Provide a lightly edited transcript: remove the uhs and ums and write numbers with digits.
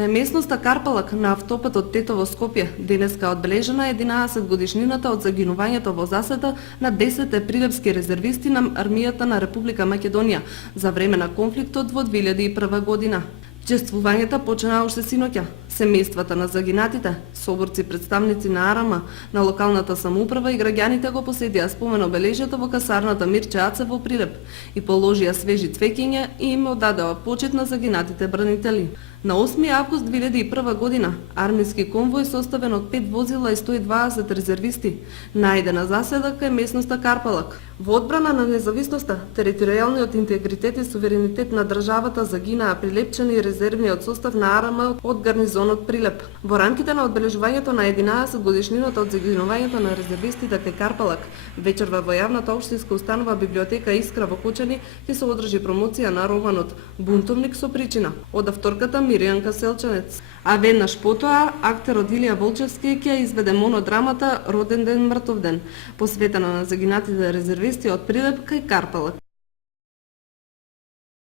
Кај местноста Карпалак на автопатот Тетово-Скопје денеска е одбележена 11 годишнината од загинувањето во засада на 10 прилепски резервисти на армијата на Република Македонија за време на конфликтот во 2001 година. Чествувањата почнаа уште синоќа. Семејствата на загинатите, соборци, представници на АРМ, на локалната самоуправа и граѓаните го посетија спомен обележјето во касарната Мирче Аце во Прилеп и положија свежи цвеќиња и им одадоа почит на загинатите бранители. На 8 август 2001 година армиски конвој составен од 5 возила и 120 резервисти најде на заседа кај местноста Карпалак. Во одбрана на независноста, територијалниот интегритет и суверенитет на државата загинаа прилепчени и резервниот состав на АРМ од гарнизонот Прилеп. Во рамките на одбележувањето на 11 годишнината од загинувањето на резервистите кај Карпалак, вечерва во јавната општинска установа библиотека Искра во Кочани ќе се одржи промоција на романот Бунтовник со причина од авторката Миријанка Селчанец. А веднаш потоа, актерот Илија Волчевски ќе изведе монодрамата Роден ден, мртов ден, посветена на загинатите резервисти од Прилеп кај Карпалак.